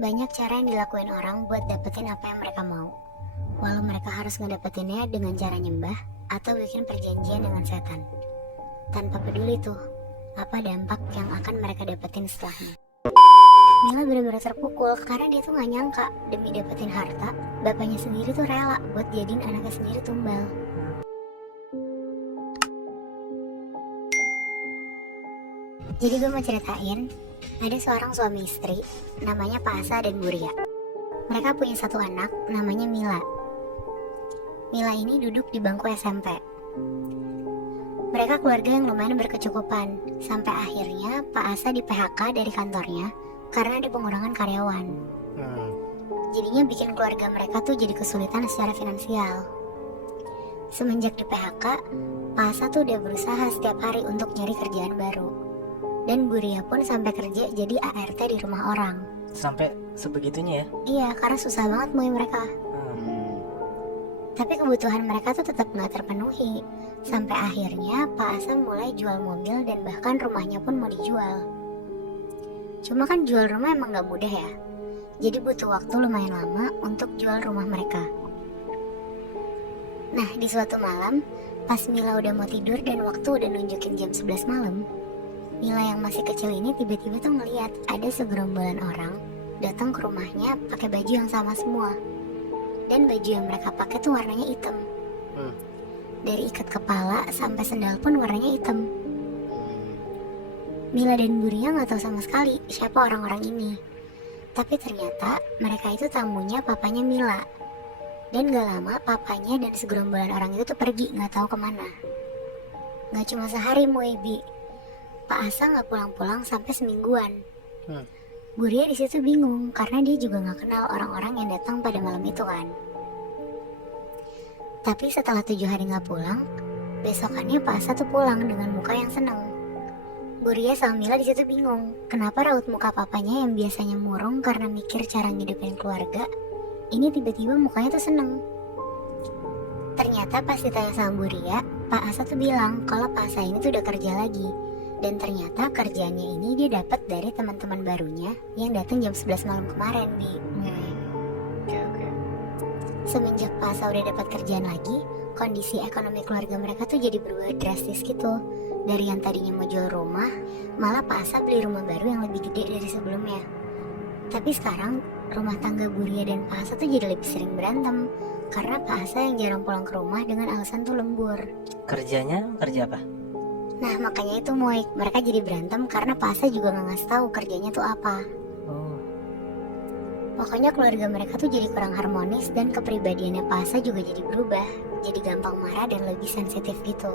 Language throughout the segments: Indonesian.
Banyak cara yang dilakuin orang buat dapetin apa yang mereka mau. Walau mereka harus ngedapetinnya dengan cara nyembah atau bikin perjanjian dengan setan. Tanpa peduli tuh, apa dampak yang akan mereka dapetin setelahnya. Mila benar-benar terpukul karena dia tuh gak nyangka demi dapetin harta, bapaknya sendiri tuh rela buat jadiin anaknya sendiri tumbal. Jadi gue mau ceritain, ada seorang suami istri, namanya Pak Asa dan Bu Ria. Mereka punya satu anak, namanya Mila. Mila ini duduk di bangku SMP. Mereka keluarga yang lumayan berkecukupan, sampai akhirnya Pak Asa di PHK dari kantornya karena ada pengurangan karyawan. Jadinya bikin keluarga mereka tuh jadi kesulitan secara finansial. Semenjak di PHK, Pak Asa tuh udah berusaha setiap hari untuk nyari kerjaan baru. Dan Bu Ria pun sampai kerja jadi ART di rumah orang. Sampai sebegitunya ya? Iya, karena susah banget mulai mereka. Tapi kebutuhan mereka tuh tetap gak terpenuhi. Sampai akhirnya Pak Asa mulai jual mobil dan bahkan rumahnya pun mau dijual. Cuma kan jual rumah emang gak mudah ya. Jadi butuh waktu lumayan lama untuk jual rumah mereka. Nah, di suatu malam, pas Mila udah mau tidur dan waktu udah nunjukin jam 11 malam, Mila yang masih kecil ini tiba-tiba tuh ngeliat ada segerombolan orang datang ke rumahnya pakai baju yang sama semua. Dan baju yang mereka pakai tuh warnanya hitam. Dari ikat kepala sampai sendal pun warnanya hitam. Mila dan Bu Ria gak tahu sama sekali siapa orang-orang ini. Tapi ternyata mereka itu tamunya papanya Mila. Dan gak lama papanya dan segerombolan orang itu tuh pergi gak tahu kemana. Gak cuma sehari Muebi, Pak Asa nggak pulang-pulang sampai semingguan. Bu Ria di situ bingung karena dia juga nggak kenal orang-orang yang datang pada malam itu kan. Tapi setelah 7 hari nggak pulang, besokannya Pak Asa tuh pulang dengan muka yang seneng. Bu Ria sama Mila di situ bingung, kenapa raut muka papanya yang biasanya murung karena mikir cara ngidupin keluarga, ini tiba-tiba mukanya tuh seneng. Ternyata pas ditanya sama Bu Ria, Pak Asa tuh bilang kalau Pak Asa ini tuh udah kerja lagi. Dan ternyata kerjaannya ini dia dapat dari teman-teman barunya yang datang jam 11 malam kemarin, Bi. Oke. Semenjak Pak Asa udah dapat kerjaan lagi, kondisi ekonomi keluarga mereka tuh jadi berubah drastis gitu. Dari yang tadinya mau jual rumah, malah Pak Asa beli rumah baru yang lebih gede dari sebelumnya. Tapi sekarang rumah tangga Bu Ria dan Pak Asa tuh jadi lebih sering berantem karena Pak Asa yang jarang pulang ke rumah dengan alasan tuh lembur. Kerja apa? Nah makanya itu Moik, mereka jadi berantem karena Pak Asa juga gak ngasih tahu kerjanya tuh apa. Pokoknya keluarga mereka tuh jadi kurang harmonis dan kepribadiannya Pak Asa juga jadi berubah. Jadi gampang marah dan lebih sensitif gitu.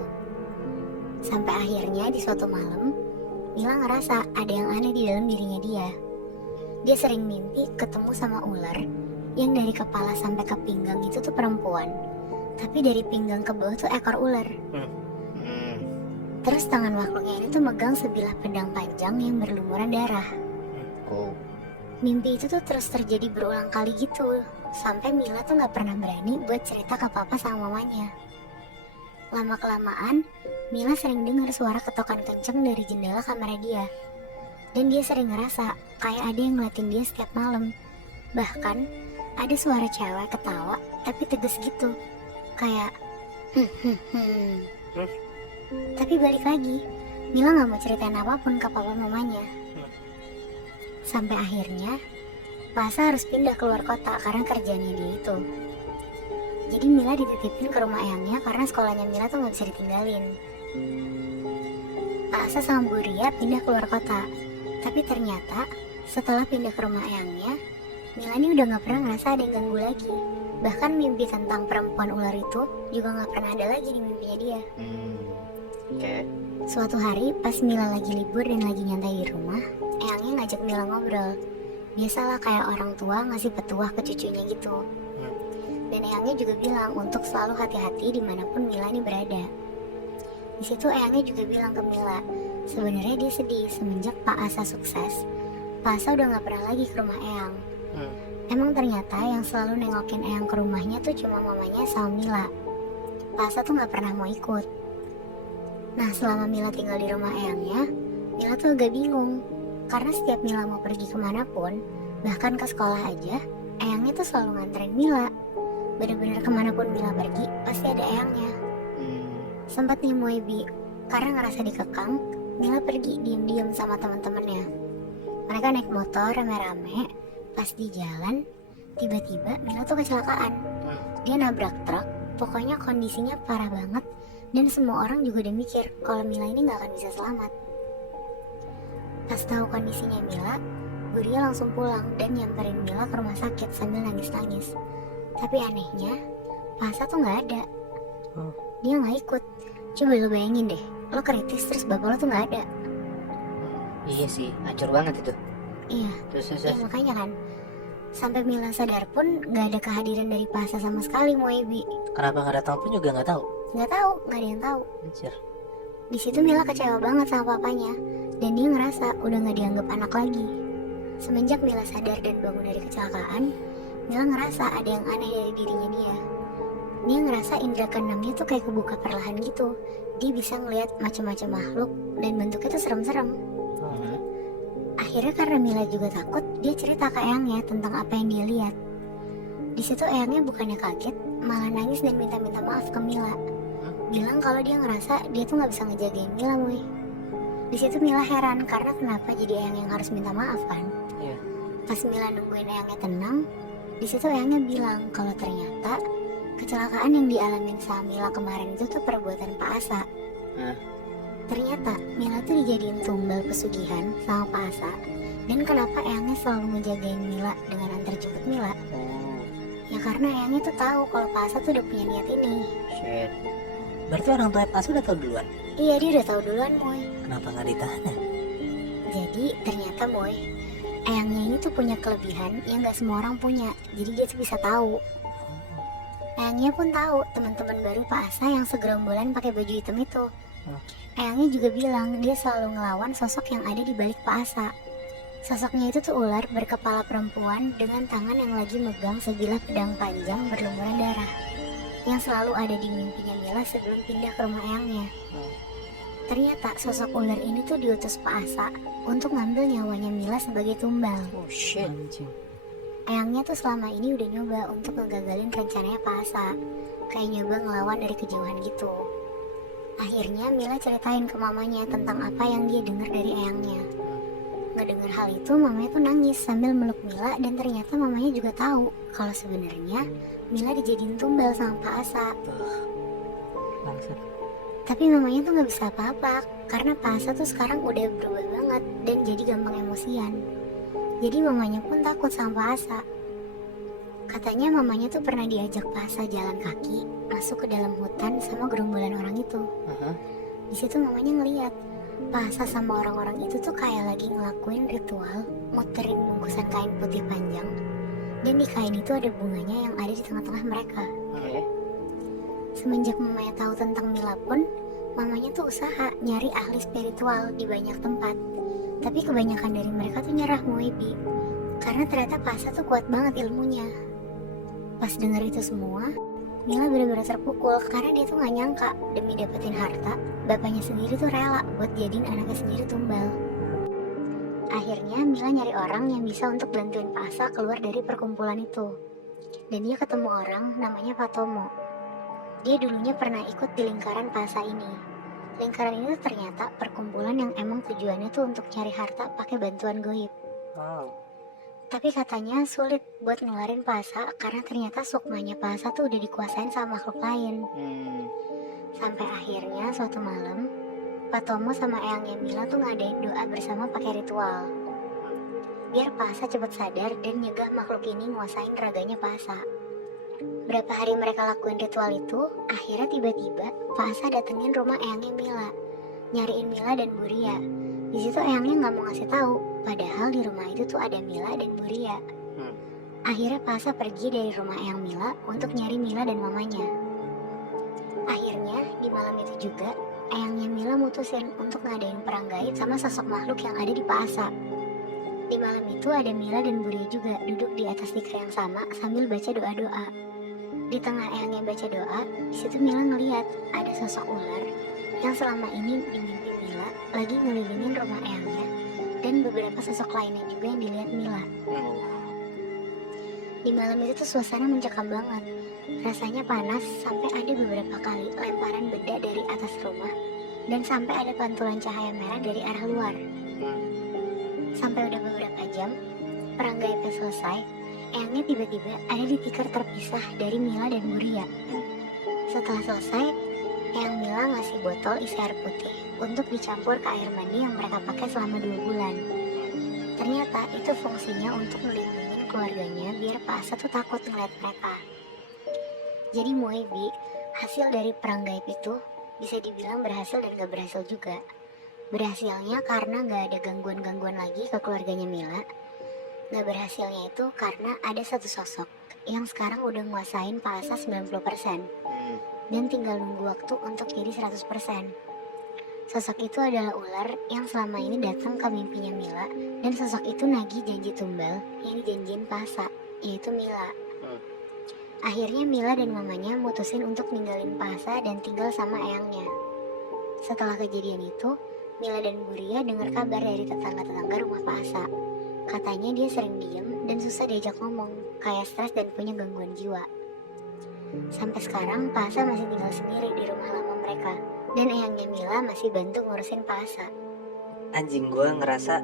Sampai akhirnya di suatu malam, Mila ngerasa ada yang aneh di dalam dirinya dia. Dia sering mimpi ketemu sama ular yang dari kepala sampai ke pinggang itu tuh perempuan. Tapi dari pinggang ke bawah tuh ekor ular. Terus tangan makhluknya ini tuh megang sebilah pedang panjang yang berlumuran darah. Mimpi itu tuh terus terjadi berulang kali gitu. Sampai Mila tuh gak pernah berani buat cerita ke papa sama mamanya. Lama-kelamaan, Mila sering dengar suara ketokan kenceng dari jendela kamar dia. Dan dia sering ngerasa kayak ada yang ngeliatin dia setiap malam. Bahkan, ada suara cewek ketawa tapi tegas gitu. Kayak Tapi balik lagi, Mila gak mau ceritain apapun ke papa mamanya. Sampai akhirnya, Pak Asa harus pindah keluar kota karena kerjaannya dia itu. Jadi Mila dititipin ke rumah eyangnya karena sekolahnya Mila tuh gak bisa ditinggalin. Pak Asa sama Bu Ria pindah keluar kota. Tapi ternyata, setelah pindah ke rumah eyangnya, Mila ini udah gak pernah ngerasa ada yang ganggu lagi. Bahkan mimpi tentang perempuan ular itu juga gak pernah ada lagi di mimpinya dia. Suatu hari pas Mila lagi libur dan lagi nyantai di rumah, eyangnya ngajak Mila ngobrol. Biasalah kayak orang tua ngasih petuah ke cucunya gitu. Dan eyangnya juga bilang untuk selalu hati-hati dimanapun Mila ini berada. Di situ eyangnya juga bilang ke Mila, sebenarnya dia sedih semenjak Pak Asa sukses. Pak Asa udah gak pernah lagi ke rumah eyang. Emang ternyata yang selalu nengokin eyang ke rumahnya tuh cuma mamanya sama Mila. Pak Asa tuh gak pernah mau ikut. Nah selama Mila tinggal di rumah eyangnya, Mila tuh agak bingung. Karena setiap Mila mau pergi kemanapun, Bahkan ke sekolah aja, eyangnya tuh selalu nganterin Mila. Bener-bener kemanapun Mila pergi, pasti ada eyangnya. Sempat nih Moebi, karena ngerasa dikekang, Mila pergi diem-diem sama teman-temannya. Mereka naik motor rame-rame. Pas di jalan, tiba-tiba Mila tuh kecelakaan. Dia nabrak truk, pokoknya kondisinya parah banget. Dan semua orang juga udah mikir kalau Mila ini gak akan bisa selamat. Pas tahu kondisinya Mila, Buria langsung pulang dan nyamperin Mila ke rumah sakit sambil nangis-nangis. Tapi anehnya, Pasa tuh gak ada. Dia gak ikut. Coba lo bayangin deh, lo kritis terus bapak lo tuh gak ada. Iya sih, hancur banget itu. Iya, Terus. ya makanya kan. Sampai Mila sadar pun gak ada kehadiran dari Pasa sama sekali Moebi. Kenapa nggak datang pun juga nggak tahu. Gak tahu, gak ada yang tahu. Anjir. Di situ Mila kecewa banget sama papanya, dan dia ngerasa udah gak dianggap anak lagi. Semenjak Mila sadar dan bangun dari kecelakaan, Mila ngerasa ada yang aneh dari dirinya dia. Dia ngerasa indera keenamnya tuh kayak kebuka perlahan gitu. Dia bisa ngelihat macam-macam makhluk dan bentuknya tuh serem-serem. Akhirnya karena Mila juga takut, dia cerita ke eyangnya tentang apa yang dia lihat. Di situ eyangnya bukannya kaget, malah nangis dan minta maaf ke Mila. Bilang kalau dia ngerasa dia tuh nggak bisa ngejagain Mila, Moy. Di situ Mila heran karena kenapa jadi eyang yang harus minta maaf kan? Iya. Pas Mila nungguin eyangnya tenang, di situ eyangnya bilang kalau ternyata kecelakaan yang dialamin sama Mila kemarin itu tuh perbuatan Pak Asa. Ternyata Mila tuh dijadiin tumbal pesugihan sama Pak Asa. Dan kenapa eyangnya selalu ngejagain Mila dengan antar jemput Mila? Ya karena eyangnya tuh tahu kalau Pak Asa tuh udah punya niat ini. Shit. Berarti orang tua Pas udah tahu duluan. Iya, dia udah tahu duluan, Moy. Kenapa nggak ditahan ya? Jadi ternyata Moy, eyangnya ini tuh punya kelebihan yang gak semua orang punya. Jadi dia tuh bisa tahu. Eyangnya pun tahu teman-teman baru Pak Asa yang segerombolan pakai baju hitam itu. Eyangnya juga bilang dia selalu ngelawan sosok yang ada di balik Pak Asa. Sosoknya itu tuh ular berkepala perempuan dengan tangan yang lagi megang sebilah pedang panjang berlumuran darah, yang selalu ada di mimpinya Mila sebelum pindah ke rumah eyangnya. Ternyata sosok ular ini tuh diutus Pak Asa untuk ngambil nyawanya Mila sebagai tumbal. Oh shit. Eyangnya tuh selama ini udah nyoba untuk ngegagalin rencananya Pak Asa, kayak nyoba ngelawan dari kejauhan gitu. Akhirnya Mila ceritain ke mamanya tentang apa yang dia dengar dari eyangnya. Ngedengar hal itu, mamanya tuh nangis sambil meluk Mila, dan ternyata mamanya juga tahu kalau sebenarnya Mila dijadiin tumbal sama Pak Asa. Bangsat. Tapi mamanya tuh gak bisa apa-apa karena Pak Asa tuh sekarang udah berubah banget dan jadi gampang emosian. Jadi mamanya pun takut sama Pak Asa. Katanya mamanya tuh pernah diajak Pak Asa jalan kaki masuk ke dalam hutan sama gerombolan orang itu. Di situ mamanya ngeliat Pak Asa sama orang-orang itu tuh kayak lagi ngelakuin ritual muterin bungkusan kain putih panjang, dan di kain itu ada bunganya yang ada di tengah-tengah mereka. Semenjak mamanya tahu tentang Mila pun, mamanya tuh usaha nyari ahli spiritual di banyak tempat. Tapi kebanyakan dari mereka tuh nyerah Moebi, karena ternyata Pak Asa tuh kuat banget ilmunya. Pas denger itu semua, Mila benar-benar terpukul karena dia tuh gak nyangka demi dapetin harta, bapaknya sendiri tuh rela buat jadiin anaknya sendiri tumbal. Akhirnya Mila nyari orang yang bisa untuk bantuin Pak Asa keluar dari perkumpulan itu. Dan dia ketemu orang namanya Patomo. Dia dulunya pernah ikut di lingkaran Pak Asa ini. Lingkaran ini tuh ternyata perkumpulan yang emang tujuannya tuh untuk cari harta pakai bantuan goib. Tapi katanya sulit buat ngeluarin Pak Asa karena ternyata sukmanya Pak Asa tuh udah dikuasain sama makhluk lain. Sampai akhirnya suatu malam, Pak Tomo sama eyangnya Mila tuh ngadain doa bersama pakai ritual, biar Pak Asa cepet sadar dan nyegah makhluk ini nguasain raganya Pak Asa. Berapa hari mereka lakuin ritual itu, akhirnya tiba-tiba Pak Asa datengin rumah eyangnya Mila, nyariin Mila dan Buria. Di situ eyangnya nggak mau ngasih tahu, padahal di rumah itu tuh ada Mila dan Buria. Akhirnya Pak Asa pergi dari rumah eyang Mila untuk nyari Mila dan mamanya. Akhirnya di malam itu juga eyangnya Mila mutusin untuk ngadain perang gaib sama sosok makhluk yang ada di Pak Asa. Di malam itu ada Mila dan Buria juga duduk di atas tikar yang sama sambil baca doa-doa. Di tengah eyangnya baca doa, di situ Mila ngeliat ada sosok ular yang selama ini di mimpi Mila lagi ngelilingin rumah eyangnya, dan beberapa sosok lainnya juga yang dilihat Mila. Di malam itu tuh suasana mencekam banget. Rasanya panas sampai ada beberapa kali lemparan benda dari atas rumah dan sampai ada pantulan cahaya merah dari arah luar. Sampai udah beberapa jam, perang gaibnya selesai, eyangnya tiba-tiba ada di tikar terpisah dari Mila dan Buria. Setelah selesai, eyang Mila ngasih botol isi air putih untuk dicampur ke air mandi yang mereka pakai selama 2 bulan. Ternyata itu fungsinya untuk melindungi keluarganya biar Pak Asa tuh takut ngeliat mereka. Jadi Moebi, hasil dari perang gaib itu bisa dibilang berhasil dan gak berhasil juga. Berhasilnya karena gak ada gangguan-gangguan lagi ke keluarganya Mila. Gak berhasilnya itu karena ada satu sosok yang sekarang udah nguasain Pak Asa 90% dan tinggal nunggu waktu untuk jadi 100%. Sosok itu adalah ular yang selama ini datang ke mimpinya Mila, dan sosok itu nagih janji tumbal yang dijanjiin Pak Asa, yaitu Mila. Akhirnya Mila dan mamanya mutusin untuk ninggalin Pak Asa dan tinggal sama eyangnya. Setelah kejadian itu, Mila dan Buria dengar kabar dari tetangga-tetangga rumah Pak Asa. Katanya dia sering diem dan susah diajak ngomong, kayak stres dan punya gangguan jiwa. Sampai sekarang Pak Asa masih tinggal sendiri di rumah lama mereka, dan eyangnya Mila masih bantu ngurusin Pak Asa. Anjing, gue ngerasa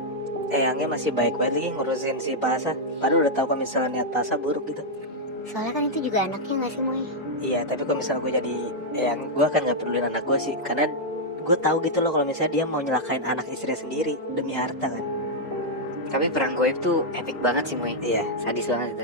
eyangnya masih baik banget lagi ngurusin si Pak Asa. Padahal udah tahu kalau misalnya niat Pak Asa buruk gitu. Soalnya kan itu juga anaknya gak sih Moy? Iya, tapi kalau misalnya gue jadi eyang, gue kan gak pedulin anak gue sih. Karena gue tahu gitu loh kalau misalnya dia mau nyelakain anak istrinya sendiri demi harta kan. Tapi perang goib tuh epic banget sih Moy. Iya. Sadis banget itu.